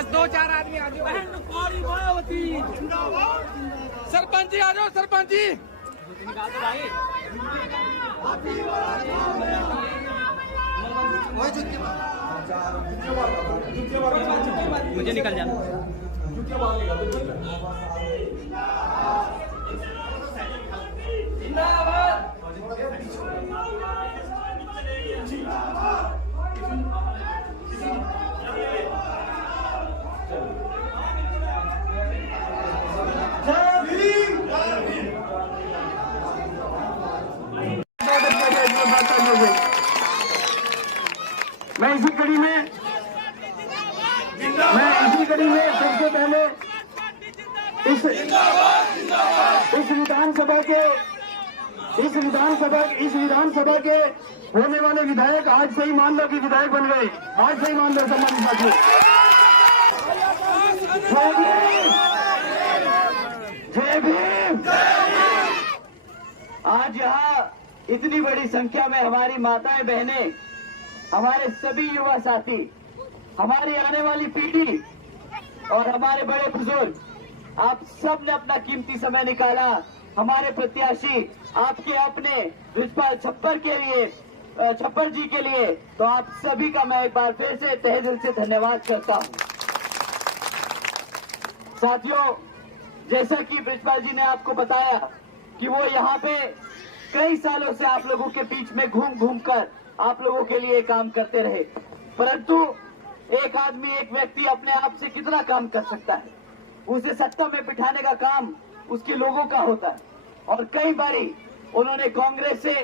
बस 2-4 आदमी आ जाओ। मायावती सरपंच जी आ जाओ, सरपंच जी मुझे निकल जाना। मैं इसी कड़ी में सबसे पहले इस विधानसभा के होने वाले विधायक आज से ही मान लो कि विधायक बन गए। आज से ही मान लो सम्मानित साथियों। जय भीम। आज यहाँ इतनी बड़ी संख्या में हमारी माताएं बहनें, हमारे सभी युवा साथी, हमारी आने वाली पीढ़ी और हमारे बड़े बुजुर्ग, आप सब ने अपना कीमती समय निकाला हमारे प्रत्याशी आपके अपने बृजपाल छप्पर जी के लिए। तो आप सभी का मैं एक बार फिर से तहे दिल से धन्यवाद करता हूं। साथियों, जैसा कि बृजपाल जी ने आपको बताया कि वो यहाँ पे कई सालों से आप लोगों के बीच में घूम कर आप लोगों के लिए काम करते रहे, परंतु एक आदमी, एक व्यक्ति अपने आप से कितना काम कर सकता है? उसे सत्ता में बिठाने का काम उसके लोगों का होता है। और कई बारी उन्होंने कांग्रेस से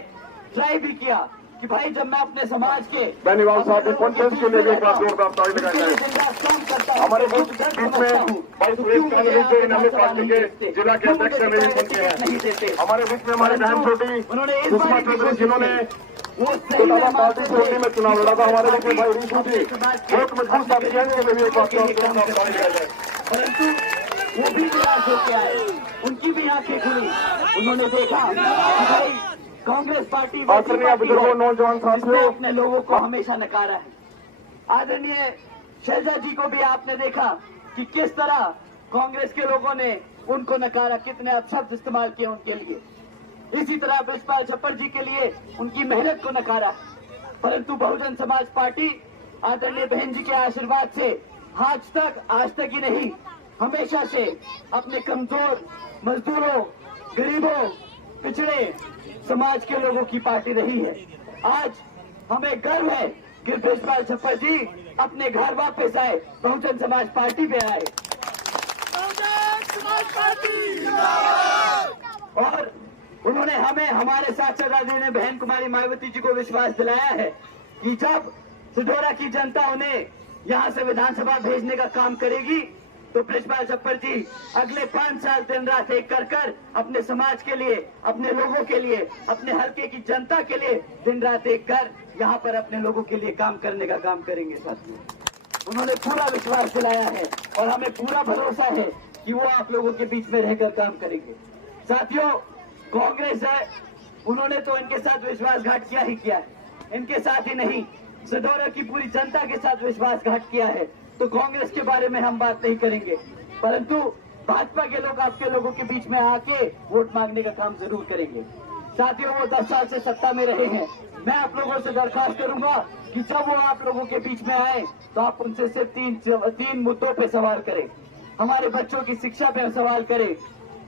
ट्राई भी किया कि भाई जब मैं अपने समाज के धन्यवाद साहब के लिए एक बार जोरदार ताली लगाएं। हमारे बीच में हमें पार्टी के जिला के अध्यक्ष हैं। हमारे बीच में हमारी बहन छोटी सुषमा चौधरी, जिन्होंने पार्टी छोटी में चुनाव लड़ा था। हमारे बीच में भाई रीशू जी बहुत मजबूत साथी हैं, एक बार जोरदार ताली लगाएं। परंतु वो भी निराश होकर आए, उनकी भी आंखें खुली। उन्होंने देखा कि भाई कांग्रेस पार्टी नौजवान साथियों अपने लोगों को हमेशा नकारा है। आदरणीय शैलजा जी को भी आपने देखा कि किस तरह कांग्रेस के लोगों ने उनको नकारा, कितने अपशब्द इस्तेमाल किए उनके लिए। इसी तरह बृजपाल छप्पर जी के लिए उनकी मेहनत को नकारा, परंतु बहुजन समाज पार्टी आदरणीय बहन जी के आशीर्वाद से आज तक ही नहीं, हमेशा से अपने कमजोर मजदूरों, गरीबों, पिछड़े समाज के लोगों की पार्टी रही है। आज हमें गर्व है कि बृजपाल छप्पर जी अपने घर वापस आए, बहुजन समाज पार्टी पे आए। और उन्होंने हमें, हमारे साथ आदरणीय बहन कुमारी मायावती जी को विश्वास दिलाया है कि जब सिढौरा की जनता उन्हें यहाँ से विधानसभा भेजने का काम करेगी तो बृजपाल छप्पर जी अगले 5 साल दिन रात एक कर अपने समाज के लिए, अपने लोगों के लिए, अपने हल्के की जनता के लिए दिन रात एक कर यहाँ पर अपने लोगों के लिए काम करने का काम करेंगे। साथियों, उन्होंने पूरा विश्वास दिलाया है और हमें पूरा भरोसा है कि वो आप लोगों के बीच में रहकर काम करेंगे। साथियों, कांग्रेस है, उन्होंने तो इनके साथ विश्वासघात किया ही किया है। इनके साथ ही नहीं, सिढौरा की पूरी जनता के साथ विश्वासघात किया है। तो कांग्रेस के बारे में हम बात नहीं करेंगे, परंतु भाजपा के लोग आपके लोगों के बीच में आके वोट मांगने का काम जरूर करेंगे। साथियों, वो 10 साल से सत्ता में रहे हैं। मैं आप लोगों से दरखास्त करूंगा कि जब वो आप लोगों के बीच में आए तो आप उनसे सिर्फ तीन मुद्दों पे सवाल करें। हमारे बच्चों की शिक्षा पे सवाल करें,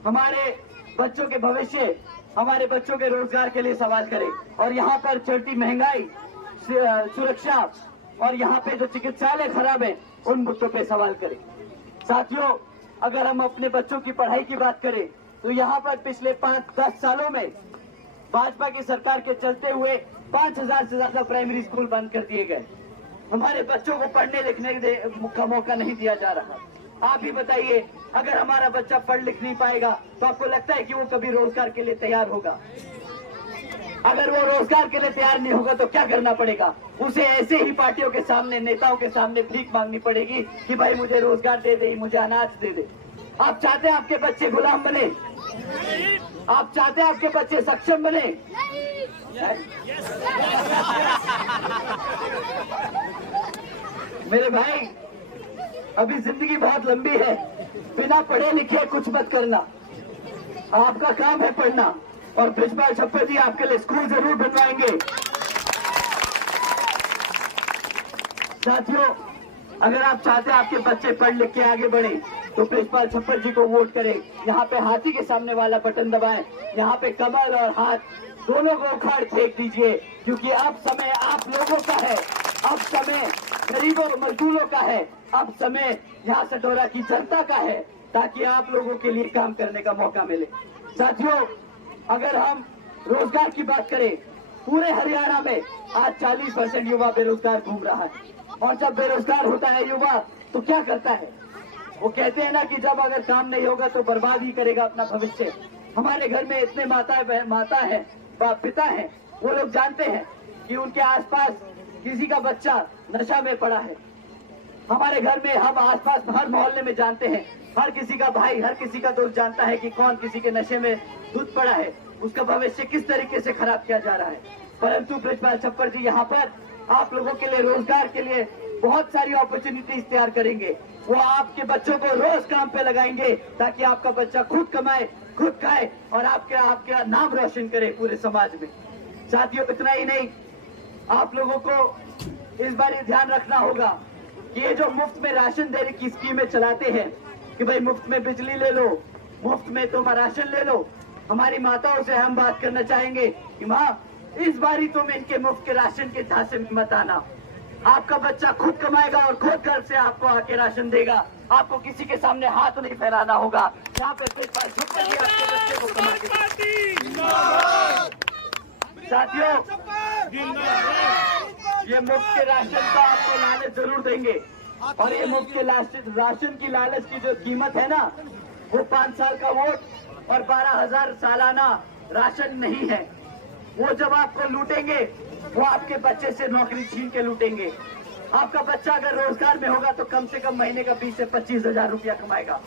हमारे बच्चों के भविष्य, हमारे बच्चों के रोजगार के लिए सवाल करें, और यहाँ पर चढ़ती महंगाई, सुरक्षा और यहाँ पे जो चिकित्सालय खराब है उन मुद्दों पे सवाल करें। साथियों, अगर हम अपने बच्चों की पढ़ाई की बात करें तो यहाँ पर पिछले 5-10 सालों में भाजपा की सरकार के चलते हुए 5000 से ज्यादा प्राइमरी स्कूल बंद कर दिए गए। हमारे बच्चों को पढ़ने लिखने का मौका नहीं दिया जा रहा। आप ही बताइए, अगर हमारा बच्चा पढ़ लिख नहीं पाएगा तो आपको लगता है कि वो कभी रोजगार के लिए तैयार होगा? अगर वो रोजगार के लिए तैयार नहीं होगा तो क्या करना पड़ेगा? उसे ऐसे ही पार्टियों के सामने, नेताओं के सामने भीख मांगनी पड़ेगी कि भाई मुझे रोजगार दे दे, मुझे अनाज दे दे। आप चाहते हैं आपके बच्चे गुलाम बने? आप चाहते हैं आपके बच्चे सक्षम बने? मेरे भाई, अभी जिंदगी बहुत लंबी है, बिना पढ़े लिखे कुछ मत करना, आपका काम है पढ़ना। और बृजपाल छप्पर जी आपके लिए स्कूल जरूर बनवाएंगे। साथियों, अगर आप चाहते हैं आपके बच्चे पढ़ लिख के आगे बढ़े तो बृजपाल छप्पर जी को वोट करें। यहाँ पे हाथी के सामने वाला बटन दबाएं, यहाँ पे कमर और हाथ दोनों को उखाड़ फेंक दीजिए, क्योंकि अब समय आप लोगों का है, अब समय गरीबों मजदूरों का है, अब समय यहाँ सटोरा की जनता का है, ताकि आप लोगों के लिए काम करने का मौका मिले। साथियों, अगर हम रोजगार की बात करें, पूरे हरियाणा में आज 40% युवा बेरोजगार घूम रहा है। और जब बेरोजगार होता है युवा तो क्या करता है? वो कहते हैं ना कि जब अगर काम नहीं होगा तो बर्बाद ही करेगा अपना भविष्य। हमारे घर में इतने माता है, पिता हैं, वो लोग जानते हैं कि उनके आसपास किसी का बच्चा नशा में पड़ा है। हमारे घर में हम आसपास हर मोहल्ले में जानते हैं, हर किसी का भाई, हर किसी का दोस्त जानता है कि कौन किसी के नशे में धुत पड़ा है, उसका भविष्य किस तरीके से खराब किया जा रहा है। परंतु बृजपाल छप्पर जी यहाँ पर आप लोगों के लिए रोजगार के लिए बहुत सारी अपॉर्चुनिटीज तैयार करेंगे। वो आपके बच्चों को रोज काम पे लगाएंगे ताकि आपका बच्चा खुद कमाए, खुद खाए और आपके नाम रोशन करे पूरे समाज में। साथियों, इतना ही नहीं, आप लोगों को इस बार ये ध्यान रखना होगा कि ये जो मुफ्त में राशन देने की स्कीमें चलाते हैं कि भाई मुफ्त में बिजली ले लो, मुफ्त में तुम राशन ले लो, हमारी माताओं से हम बात करना चाहेंगे कि माँ, इस बारी तुम इनके मुफ्त के राशन के झांसे में मत आना। आपका बच्चा खुद कमाएगा और खुद घर से आपको आके राशन देगा, आपको किसी के सामने हाथ नहीं फैलाना होगा। यहाँ पे बृजपाल छप्पर जी आपके बच्चे को कमा के। साथियों, ये मुफ्त के राशन का आपको लालच जरूर देंगे, और ये मुफ्त के राशन की लालच की जो कीमत है ना, वो 5 साल का वोट और 12,000 सालाना राशन नहीं है। वो जब आपको लूटेंगे वो आपके बच्चे से नौकरी छीन के लूटेंगे। आपका बच्चा अगर रोजगार में होगा तो कम से कम महीने का 20 से 25,000 रुपया कमाएगा,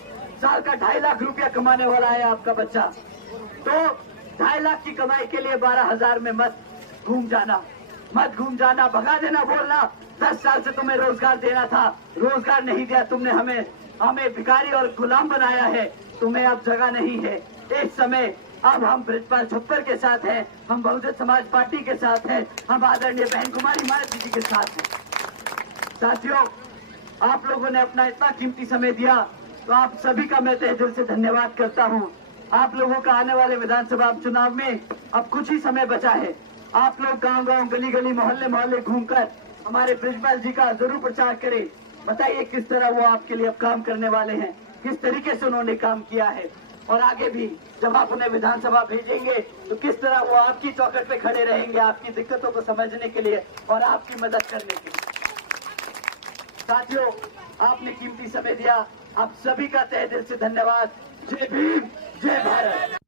साल का 2.5 लाख रुपया कमाने वाला है आपका बच्चा। तो 2.5 लाख की कमाई के लिए 12,000 में मत घूम जाना, भगा देना, बोलना 10 साल से तुम्हें रोजगार देना था, रोजगार नहीं दिया तुमने, हमें भिखारी और गुलाम बनाया है, तुम्हें अब जगह नहीं है। इस समय अब हम बृजपाल छप्पर के साथ हैं, हम बहुजन समाज पार्टी के साथ हैं, हम आदरणीय बहन कुमारी मायावती जी के साथ हैं। साथियों, आप लोगों ने अपना इतना कीमती समय दिया तो आप सभी का मैं तहे दिल से धन्यवाद करता हूं। आप लोगों का आने वाले विधानसभा चुनाव में अब कुछ ही समय बचा है। आप लोग गांव-गांव, गली-गली, मोहल्ले-मोहल्ले घूमकर हमारे बृजपाल जी का जरूर प्रचार करें। बताइए किस तरह वो आपके लिए अब काम करने वाले हैं, किस तरीके से उन्होंने काम किया है, और आगे भी जब आप उन्हें विधानसभा भेजेंगे तो किस तरह वो आपकी चौखट पे खड़े रहेंगे आपकी दिक्कतों को समझने के लिए और आपकी मदद करने के लिए। साथियों, आपने कीमती समय दिया, आप सभी का तहे दिल से धन्यवाद। जय भीम, जय भारत।